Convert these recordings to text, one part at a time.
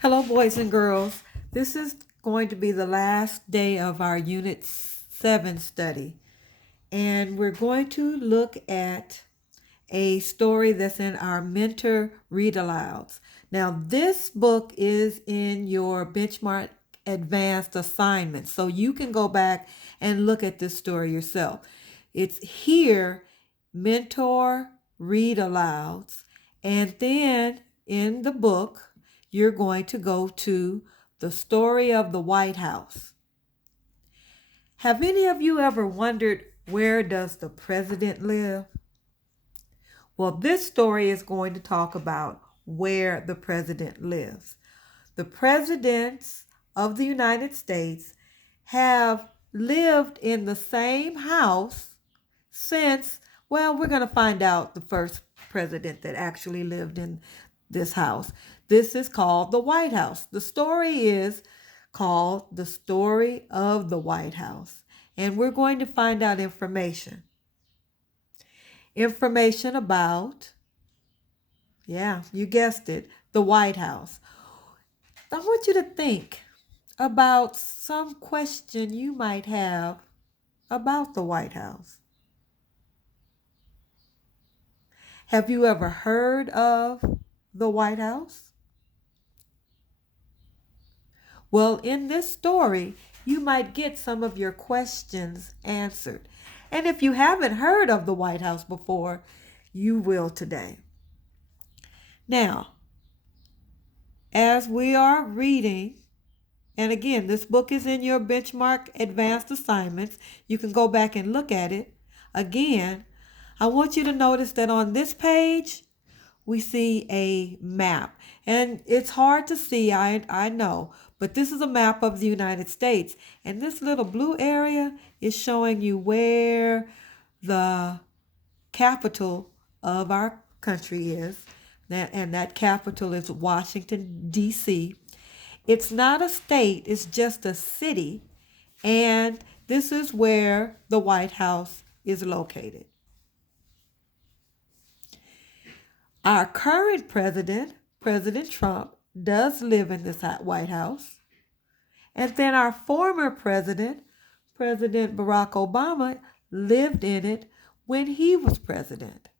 Hello, boys and girls. This is going to be the last day of our Unit 7 study, and we're going to look at a story that's in our Mentor Read Alouds. Now, this book is in your Benchmark Advanced assignment, so you can go back and look at this story yourself. It's here, Mentor Read Alouds, and then in the book, you're going to go to the story of the White House. Have any of you ever wondered, where does the president live? Well, this story is going to talk about where the president lives. The presidents of the United States have lived in the same house since, well, we're going to find out the first president that actually lived in this house. This is called the White House. The story is called The Story of the White House. And we're going to find out information about, yeah, you guessed it, the White House. I want you to think about some question you might have about the White House. Have you ever heard of the White House? Well, in this story, you might get some of your questions answered. And if you haven't heard of the White House before, you will today. Now, as we are reading, and again, this book is in your Benchmark Advanced Assignments. You can go back and look at it. Again, I want you to notice that on this page, we see a map. And it's hard to see, I know, but this is a map of the United States. And this little blue area is showing you where the capital of our country is. And that capital is Washington, D.C. It's not a state, it's just a city. And this is where the White House is located. Our current president, President Trump, does live in this White House. And then our former president, President Barack Obama, lived in it when he was president.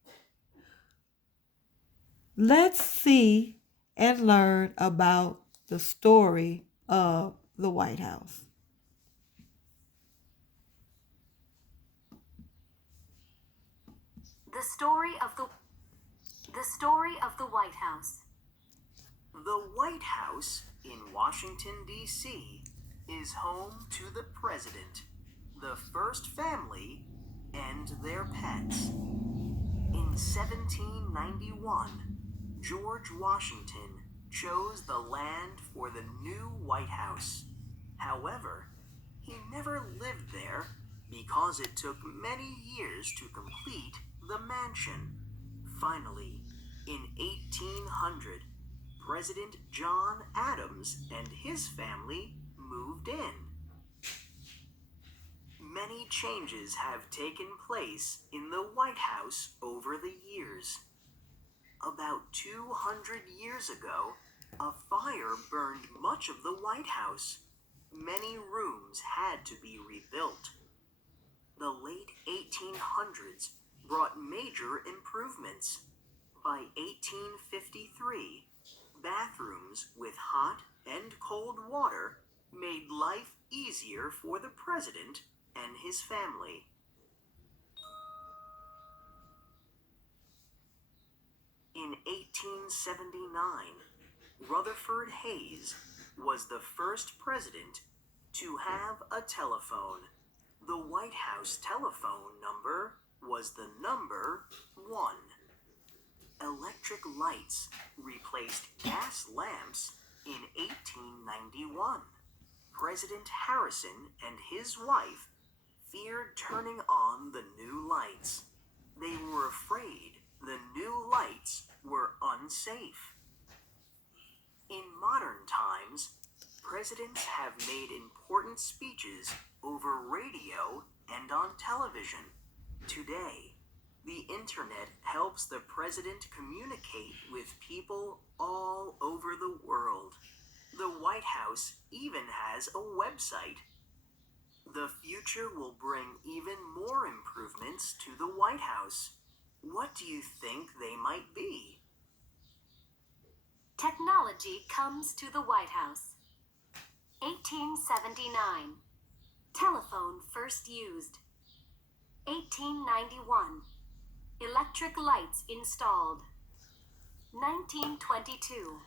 Let's see and learn about the story of the White House. The story of the White House. The White House in Washington, D.C. is home to the President, the First Family, and their pets. In 1791, George Washington chose the land for the new White House. However, he never lived there because it took many years to complete the mansion. Finally, in 1800, President John Adams and his family moved in. Many changes have taken place in the White House over the years. About 200 years ago, a fire burned much of the White House. Many rooms had to be rebuilt. The late 1800s brought major improvements. By 1853, bathrooms with hot and cold water made life easier for the president and his family. In 1879, Rutherford Hayes was the first president to have a telephone. The White House telephone number was the number 1. Electric lights replaced gas lamps in 1891. President Harrison and his wife feared turning on the new lights. They were afraid the new lights were unsafe. In modern times, presidents have made important speeches over radio and on television. Today, the internet helps the president communicate with people all over the world. The White House even has a website. The future will bring even more improvements to the White House. What do you think they might be? Technology comes to the White House. 1879. Telephone first used. 1891. Electric lights installed. 1922.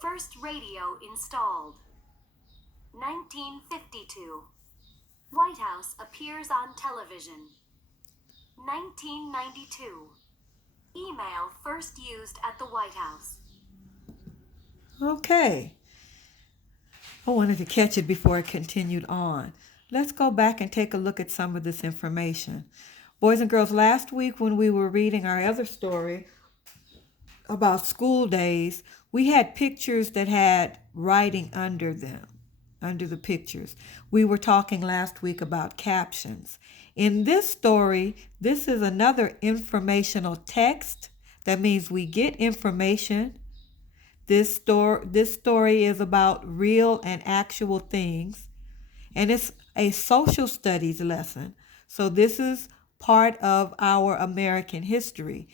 First radio installed. 1952. White House appears on television. 1992. Email first used at the White House. Okay. I wanted to catch it before it continued on. Let's go back and take a look at some of this information. Boys and girls, last week when we were reading our other story about school days, we had pictures that had writing under them, under the pictures. We were talking last week about captions. In this story, this is another informational text. That means we get information. This story is about real and actual things, and it's a social studies lesson. So this is part of our American history.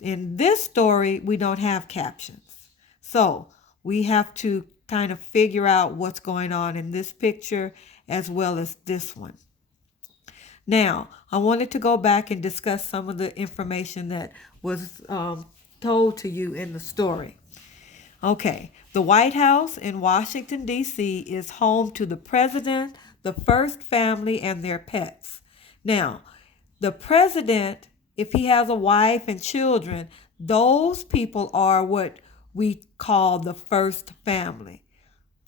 In this story, we don't have captions. So we have to kind of figure out what's going on in this picture as well as this one. Now, I wanted to go back and discuss some of the information that was told to you in the story. Okay, the White House in Washington, D.C. is home to the president, the first family, and their pets. Now, the president, if he has a wife and children, those people are what we call the first family.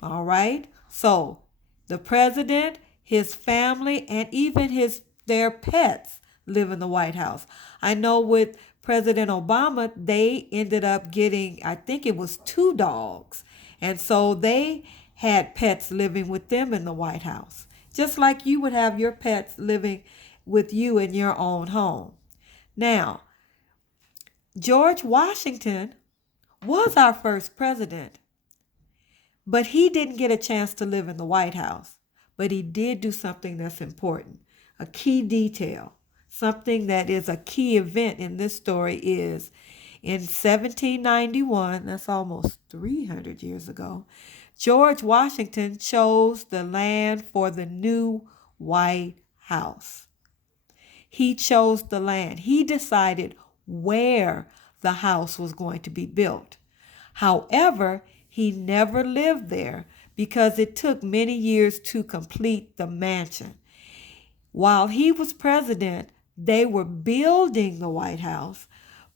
All right? So, the president, his family, and even their pets live in the White House. I know with President Obama, they ended up getting, I think it was 2 dogs. And so they had pets living with them in the White House, just like you would have your pets living with you in your own home. Now, George Washington was our first president, but he didn't get a chance to live in the White House. But he did do something that's important, a key detail. Something that is a key event in this story is in 1791, that's almost 300 years ago, George Washington chose the land for the new White House. He chose the land. He decided where the house was going to be built. However, he never lived there because it took many years to complete the mansion. While he was president, they were building the White House,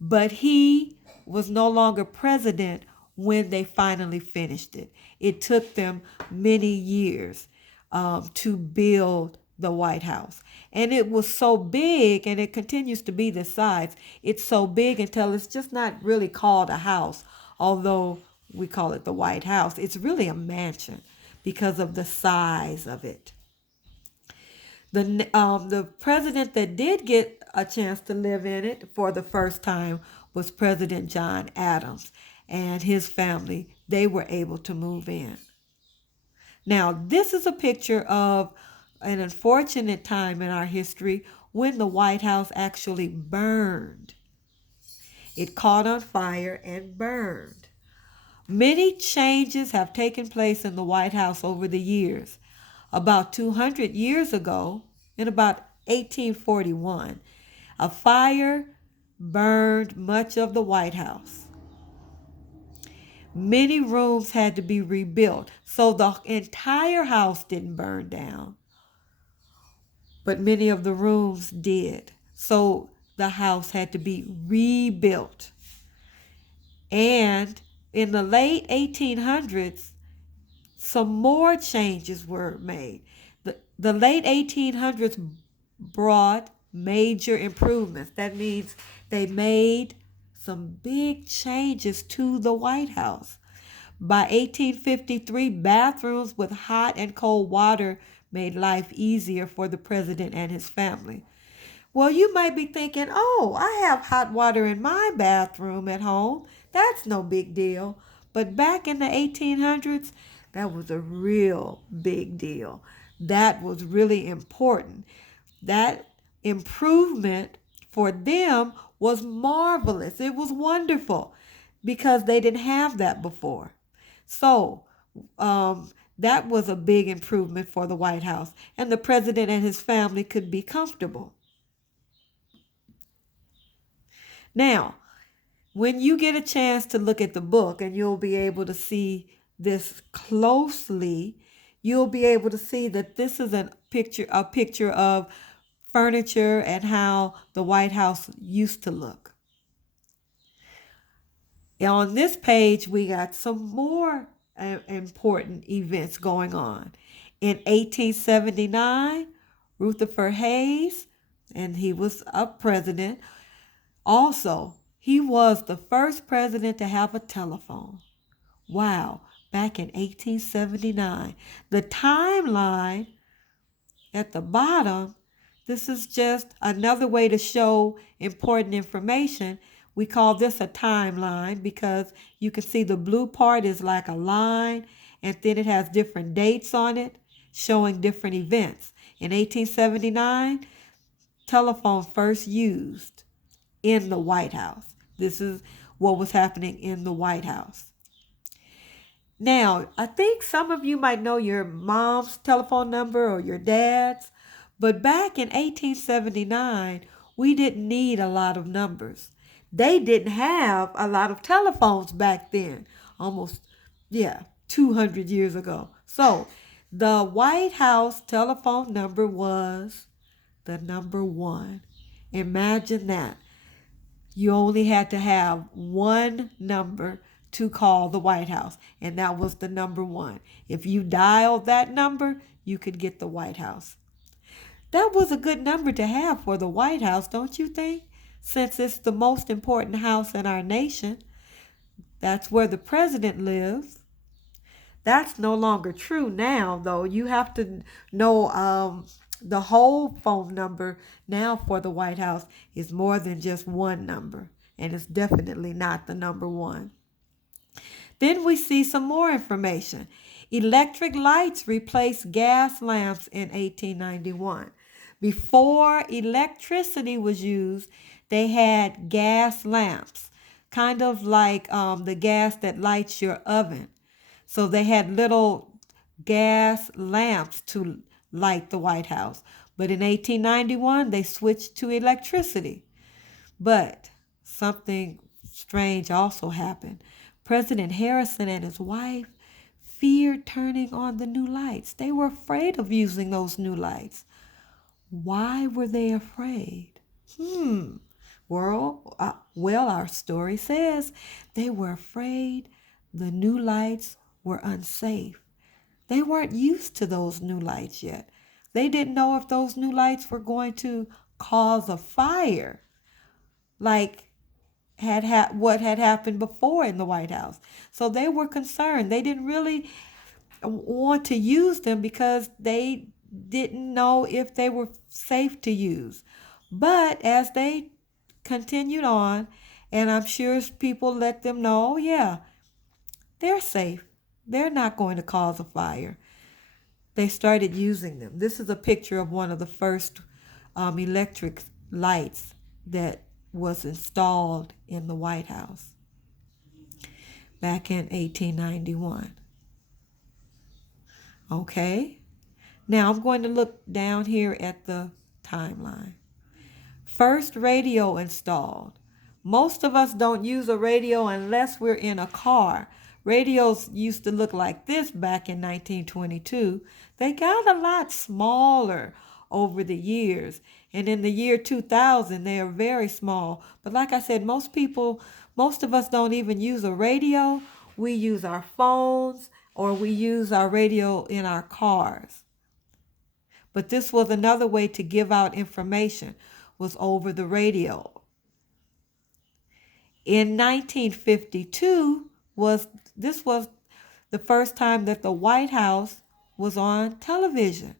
but he was no longer president when they finally finished it. It took them many years to build the White House. And it was so big, and it continues to be this size. It's so big until it's just not really called a house, although we call it the White House. It's really a mansion because of the size of it. The president that did get a chance to live in it for the first time was President John Adams, and his family, they were able to move in. Now, this is a picture of an unfortunate time in our history when the White House actually burned. It caught on fire and burned. Many changes have taken place in the White House over the years. About 200 years ago, in about 1841, a fire burned much of the White House. Many rooms had to be rebuilt, so the entire house didn't burn down, but many of the rooms did. So the house had to be rebuilt. And in the late 1800s, some more changes were made. The late 1800s brought major improvements. That means they made some big changes to the White House. By 1853, bathrooms with hot and cold water made life easier for the president and his family. Well, you might be thinking, oh, I have hot water in my bathroom at home. That's no big deal. But back in the 1800s, that was a real big deal. That was really important. That improvement for them was marvelous. It was wonderful because they didn't have that before. So that was a big improvement for the White House, and the president and his family could be comfortable. Now, when you get a chance to look at the book, and you'll be able to see this closely, you'll be able to see that this is a picture of furniture and how the White House used to look. On this page, we got some more important events going on. In 1879, Rutherford Hayes, and he was a president. Also, he was the first president to have a telephone. Wow, back in 1879. The timeline at the bottom, this is just another way to show important information. We call this a timeline because you can see the blue part is like a line, and then it has different dates on it showing different events. In 1879, telephone first used in the White House. This is what was happening in the White House. Now, I think some of you might know your mom's telephone number or your dad's, but back in 1879, we didn't need a lot of numbers. They didn't have a lot of telephones back then, almost, 200 years ago. So the White House telephone number was the number 1. Imagine that. You only had to have one number to call the White House, and that was the number 1. If you dialed that number, you could get the White House. That was a good number to have for the White House, don't you think? Since it's the most important house in our nation. That's where the president lives. That's no longer true now, though. You have to know the whole phone number now for the White House is more than just one number, and it's definitely not the number 1. Then we see some more information. Electric lights replaced gas lamps in 1891. Before electricity was used, they had gas lamps, kind of like the gas that lights your oven. So they had little gas lamps to light the White House. But in 1891, they switched to electricity. But something strange also happened. President Harrison and his wife feared turning on the new lights. They were afraid of using those new lights. Why were they afraid? Well, our story says they were afraid the new lights were unsafe. They weren't used to those new lights yet. They didn't know if those new lights were going to cause a fire, like what had happened before in the White House. So they were concerned. They didn't really want to use them because they didn't know if they were safe to use. But as they continued on, and I'm sure people let them know, they're safe. They're not going to cause a fire. They started using them. This is a picture of one of the first electric lights that was installed in the White House back in 1891. Okay, now I'm going to look down here at the timeline. First radio installed. Most of us don't use a radio unless we're in a car. Radios used to look like this back in 1922. They got a lot smaller over the years. And in the year 2000, they are very small. But like I said, most of us don't even use a radio. We use our phones or we use our radio in our cars. But this was another way to give out information, was over the radio. In 1952, this was the first time that the White House was on television.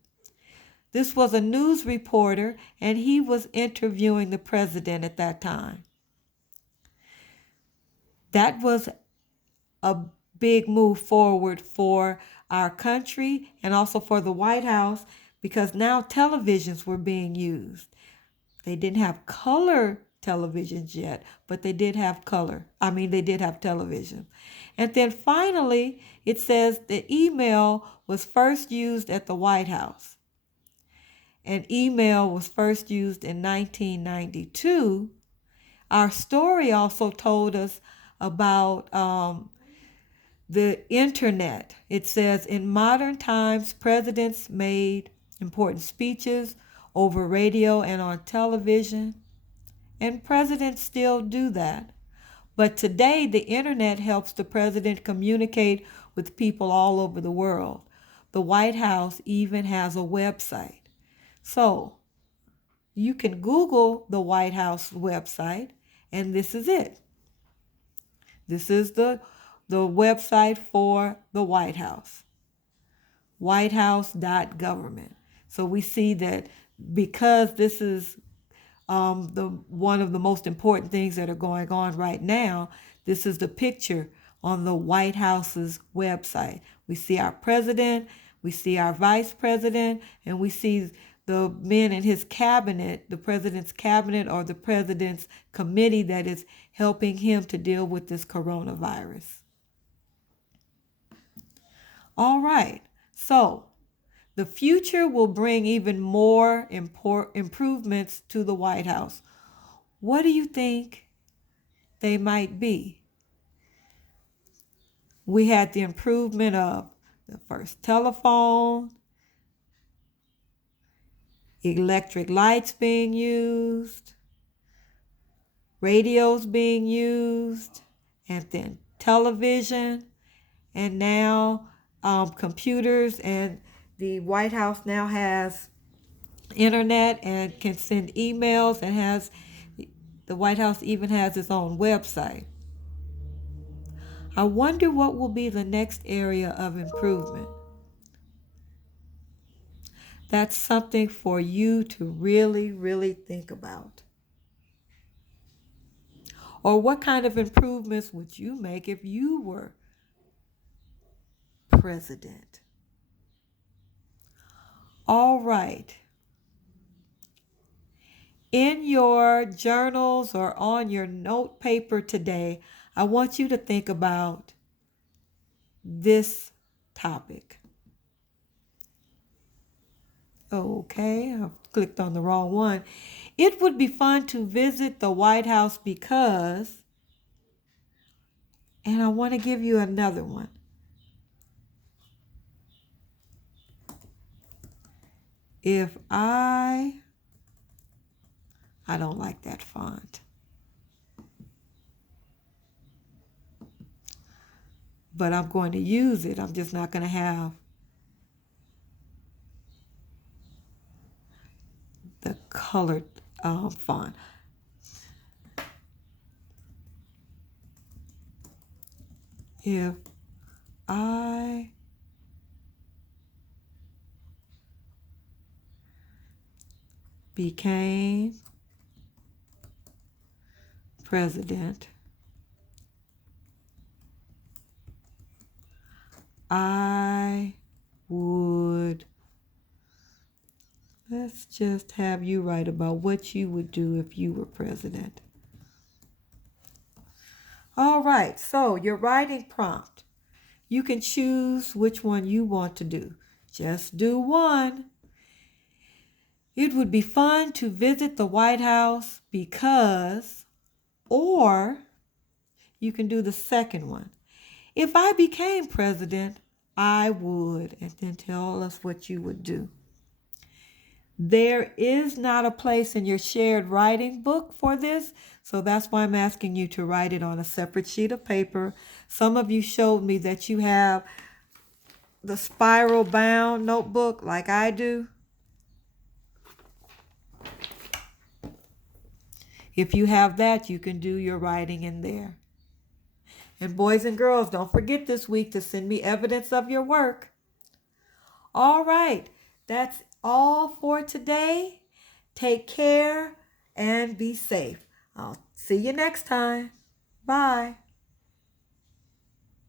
This was a news reporter, and he was interviewing the president at that time. That was a big move forward for our country and also for the White House, because now televisions were being used. They didn't have color televisions yet, but they did have color. They did have television. And then finally, it says the email was first used at the White House. And email was first used in 1992. Our story also told us about the internet. It says, in modern times, presidents made important speeches over radio and on television, and presidents still do that. But today, the internet helps the president communicate with people all over the world. The White House even has a website. So you can Google the White House website, and this is it. This is the website for the White House, whitehouse.government. So we see that because this is one of the most important things that are going on right now, this is the picture on the White House's website. We see our president, we see our vice president, and we see the men in his cabinet, the president's cabinet or the president's committee that is helping him to deal with this coronavirus. All right, so the future will bring even more improvements to the White House. What do you think they might be? We had the improvement of the first telephone, electric lights being used, radios being used, and then television, and now computers, and the White House now has internet and can send emails, and the White House even has its own website. I wonder what will be the next area of improvement. That's something for you to really, really think about. Or what kind of improvements would you make if you were president? All right. In your journals or on your note paper today, I want you to think about this topic. Okay, I've clicked on the wrong one. It would be fun to visit the White House because, and I want to give you another one. If I don't like that font. But I'm going to use it. I'm just not going to have the colored font. If I became president, I would, let's just have you write about what you would do if you were president. All right, so your writing prompt. You can choose which one you want to do. Just do one. It would be fun to visit the White House because, or you can do the second one. If I became president, I would, and then tell us what you would do. There is not a place in your shared writing book for this, so that's why I'm asking you to write it on a separate sheet of paper. Some of you showed me that you have the spiral bound notebook like I do. If you have that, you can do your writing in there. And boys and girls, don't forget this week to send me evidence of your work. All right, that's all for today. Take care and be safe. I'll see you next time. Bye.